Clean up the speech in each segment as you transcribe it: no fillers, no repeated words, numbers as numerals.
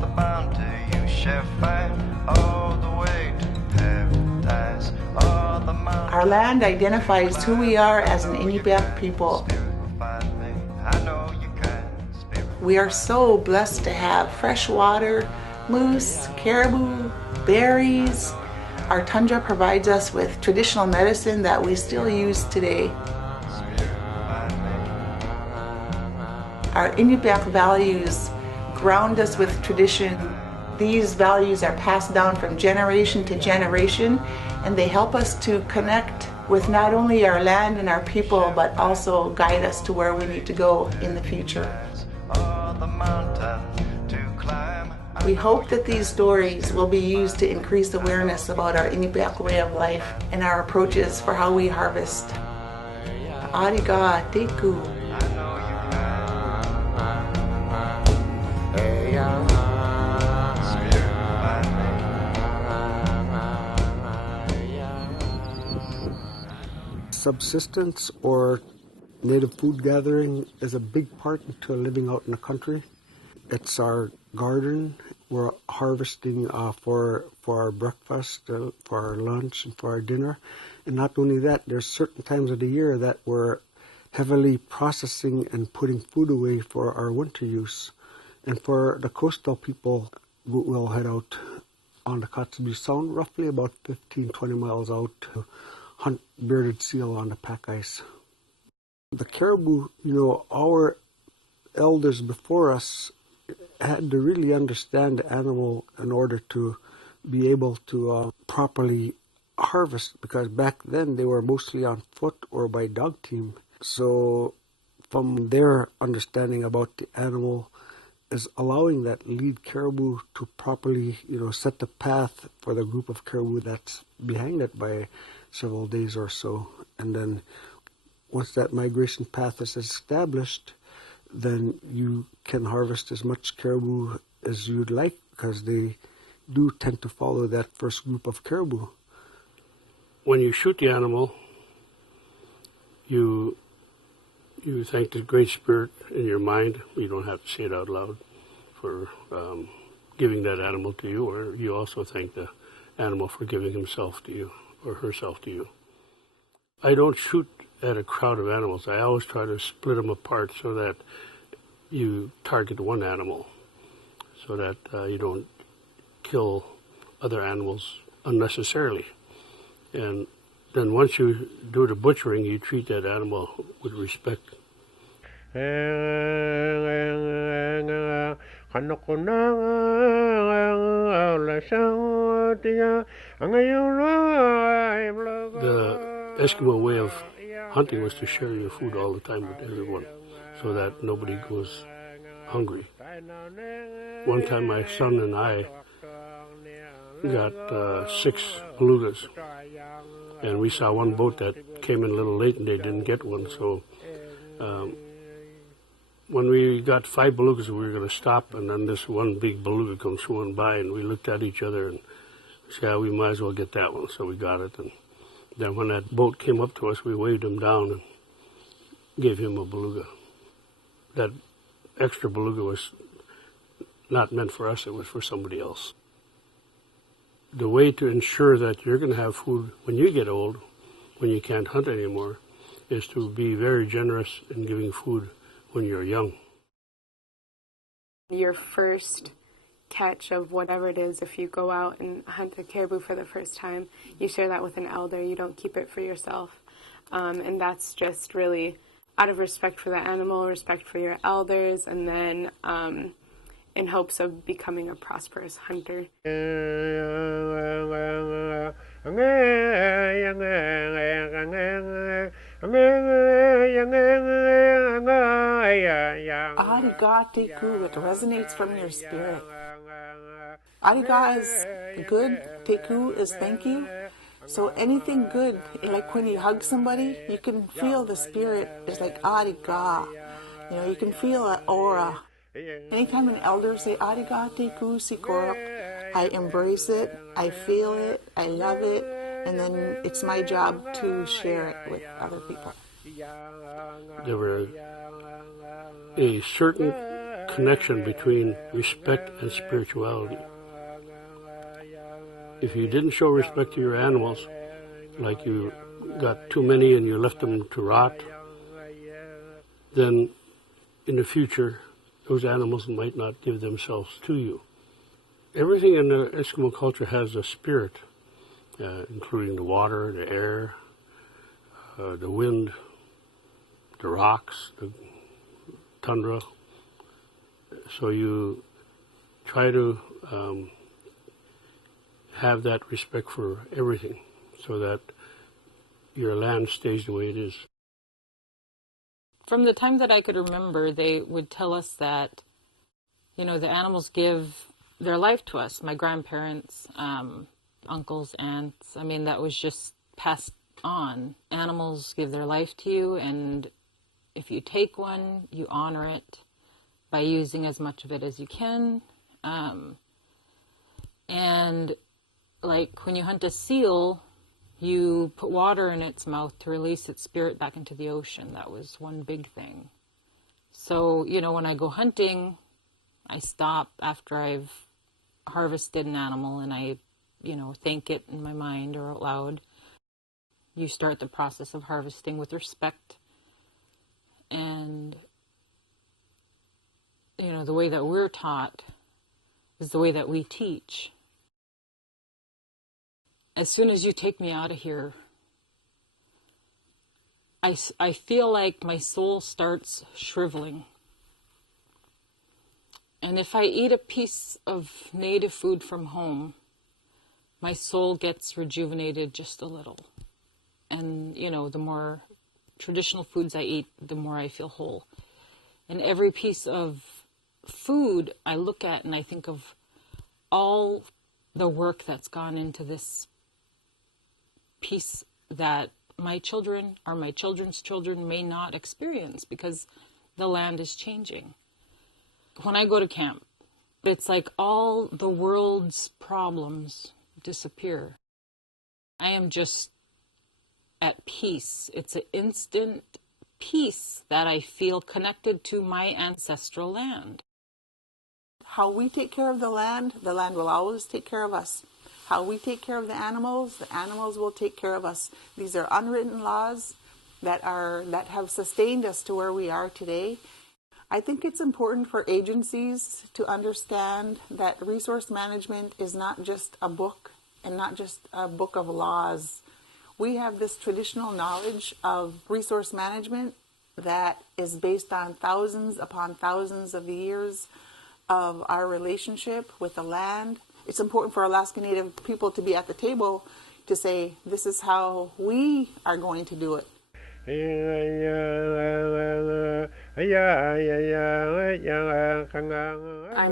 the bounty you shall find all the way to paradise. All the mountains. Our land identifies who we are as an Iñupiaq people. We are so blessed to have fresh water, moose, caribou, berries. Our tundra provides us with traditional medicine that we still use today. Our Iñupiaq values ground us with tradition. These values are passed down from generation to generation, and they help us to connect with not only our land and our people, but also guide us to where we need to go in the future. We hope that these stories will be used to increase awareness about our Iñupiaq way of life and our approaches for how we harvest. Argagiaq. Subsistence or native food gathering is a big part into living out in the country. It's our garden. We're harvesting for our breakfast, for our lunch, and for our dinner. And not only that, there's certain times of the year that we're heavily processing and putting food away for our winter use. And for the coastal people, we'll head out on the Kotzebue Sound, roughly about 15-20 miles out, to hunt bearded seal on the pack ice. The caribou, our elders before us had to really understand the animal in order to be able to properly harvest, because back then they were mostly on foot or by dog team. So from their understanding about the animal is allowing that lead caribou to properly, set the path for the group of caribou that's behind it by several days or so. And then once that migration path is established, then you can harvest as much caribou as you'd like, because they do tend to follow that first group of caribou. When you shoot the animal, you thank the Great Spirit in your mind. You don't have to say it out loud for giving that animal to you, or you also thank the animal for giving himself to you or herself to you. I don't shoot at a crowd of animals. I always try to split them apart so that you target one animal, so that you don't kill other animals unnecessarily. And then once you do the butchering, you treat that animal with respect. The Eskimo way of hunting was to share your food all the time with everyone, so that nobody goes hungry. One time my son and I got 6 belugas, and we saw one boat that came in a little late and they didn't get one, so when we got 5 belugas, we were going to stop, and then this one big beluga comes swimming by, and we looked at each other and said, yeah, we might as well get that one, so we got it. And then when that boat came up to us, we waved him down and gave him a beluga. That extra beluga was not meant for us, it was for somebody else. The way to ensure that you're going to have food when you get old, when you can't hunt anymore, is to be very generous in giving food when you're young. Your first catch of whatever it is, if you go out and hunt a caribou for the first time, you share that with an elder. You don't keep it for yourself. And that's just really out of respect for the animal, respect for your elders, and then in hopes of becoming a prosperous hunter. Argagiaq, it resonates from your spirit. Ariga is good, teku is thank you. So anything good, like when you hug somebody, you can feel the spirit. It's like ariga. You can feel an aura. Anytime an elder say ariga teku sikoraq, I embrace it, I feel it, I love it, and then it's my job to share it with other people. There were a certain connection between respect and spirituality. If you didn't show respect to your animals, like you got too many and you left them to rot, then in the future, those animals might not give themselves to you. Everything in the Eskimo culture has a spirit, including the water, the air, the wind, the rocks, the tundra. So you try to have that respect for everything so that your land stays the way it is. From the time that I could remember, they would tell us that, the animals give their life to us. My grandparents, uncles, aunts, that was just passed on. Animals give their life to you, and if you take one, you honor it by using as much of it as you can. And like when you hunt a seal, you put water in its mouth to release its spirit back into the ocean. That was one big thing. So, when I go hunting, I stop after I've harvested an animal and I, thank it in my mind or out loud. You start the process of harvesting with respect. And, the way that we're taught is the way that we teach. As soon as you take me out of here, I feel like my soul starts shriveling. And if I eat a piece of native food from home, my soul gets rejuvenated just a little. And, the more traditional foods I eat, the more I feel whole. And every piece of food I look at and I think of all the work that's gone into this piece that my children or my children's children may not experience because the land is changing. When I go to camp, it's like all the world's problems disappear. I am just at peace. It's an instant peace that I feel connected to my ancestral land. How we take care of the land will always take care of us. How we take care of the animals will take care of us. These are unwritten laws that have sustained us to where we are today. I think it's important for agencies to understand that resource management is not just a book and not just a book of laws. We have this traditional knowledge of resource management that is based on thousands upon thousands of years of our relationship with the land. It's important for Alaska Native people to be at the table to say, this is how we are going to do it. I'm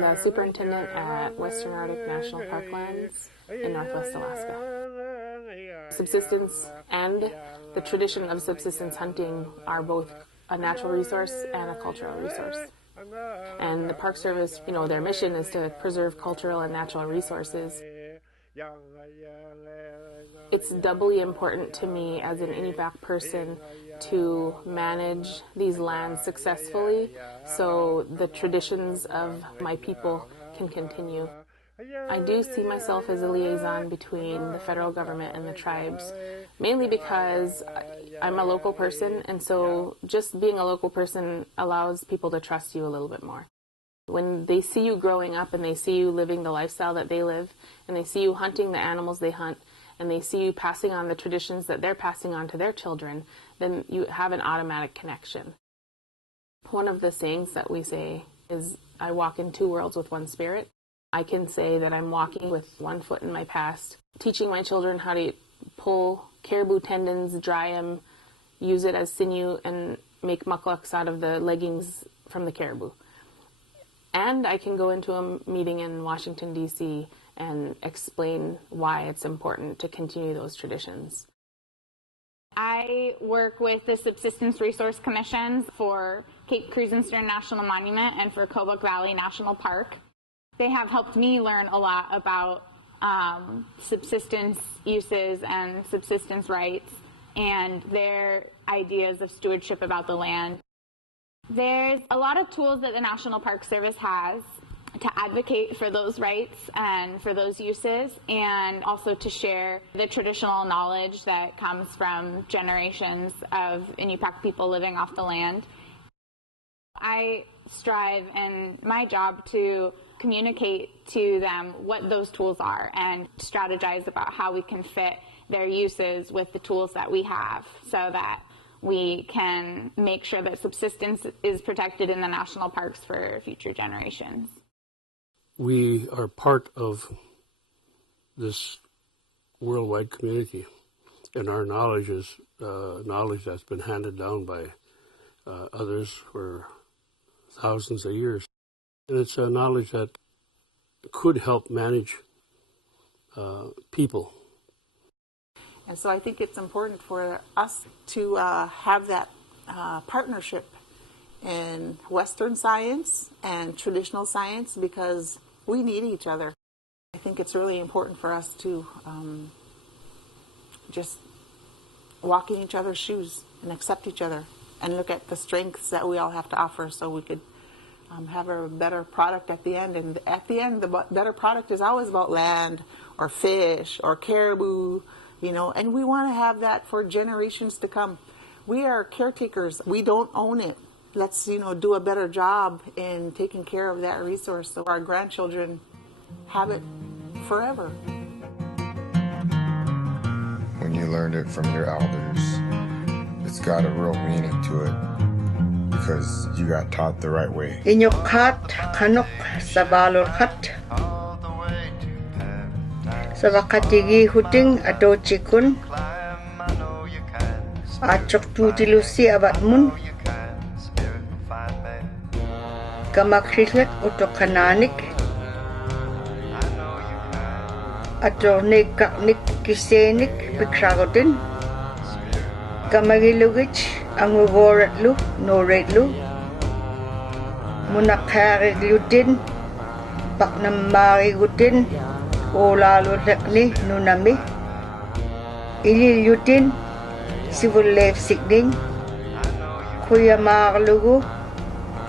the superintendent at Western Arctic National Parklands in Northwest Alaska. Subsistence and the tradition of subsistence hunting are both a natural resource and a cultural resource. And the Park Service, their mission is to preserve cultural and natural resources. It's doubly important to me as an Iñupiaq person to manage these lands successfully so the traditions of my people can continue. I do see myself as a liaison between the federal government and the tribes, mainly because I'm a local person, and so just being a local person allows people to trust you a little bit more. When they see you growing up and they see you living the lifestyle that they live, and they see you hunting the animals they hunt, and they see you passing on the traditions that they're passing on to their children, then you have an automatic connection. One of the sayings that we say is, I walk in two worlds with one spirit. I can say that I'm walking with one foot in my past, teaching my children how to pull caribou tendons, dry them, use it as sinew, and make mucklucks out of the leggings from the caribou. And I can go into a meeting in Washington, D.C. and explain why it's important to continue those traditions. I work with the Subsistence Resource Commissions for Cape Krusenstern National Monument and for Qupatquq Valley National Park. They have helped me learn a lot about subsistence uses and subsistence rights and their ideas of stewardship about the land. There's a lot of tools that the National Park Service has to advocate for those rights and for those uses, and also to share the traditional knowledge that comes from generations of Iñupiaq people living off the land. I strive in my job to communicate to them what those tools are and strategize about how we can fit their uses with the tools that we have, so that we can make sure that subsistence is protected in the national parks for future generations. We are part of this worldwide community, and our knowledge is knowledge that's been handed down by others for thousands of years. And it's a knowledge that could help manage people. And so I think it's important for us to have that partnership in Western science and traditional science, because we need each other. I think it's really important for us to just walk in each other's shoes and accept each other and look at the strengths that we all have to offer, so we could have a better product at the end. And at the end, the better product is always about land or fish or caribou, you know, and we want to have that for generations to come. We are caretakers. We don't own it. Let's, you know, do a better job in taking care of that resource so our grandchildren have it forever. When you learned it from your elders, it's got a real meaning to it because you got taught the right way. Iñupiaq kanok sa Qaluraq sa wakatigi huting Atochikun Achok tutilusi abatmun Kamaksrił utokananik Atoruk kisenik bikragotin Kamagilugich angugoratlu noretlu Munakhariglutin Paknamarigutin Olalulakni nunami Ililutin Sivulevsiknin Kuyamarlugu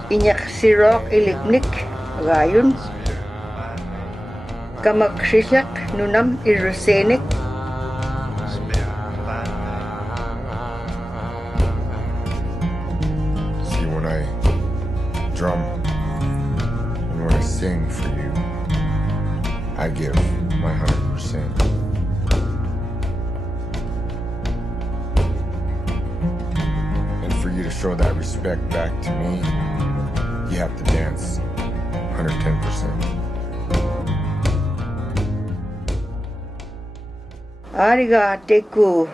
Ñiiqsik iliknik rayun Kamaksrił Nunam Irrusianik See, when I drum and when I sing for you, I give my 100%. And for you to show that respect back to me, you have to dance 110%. Argagiaq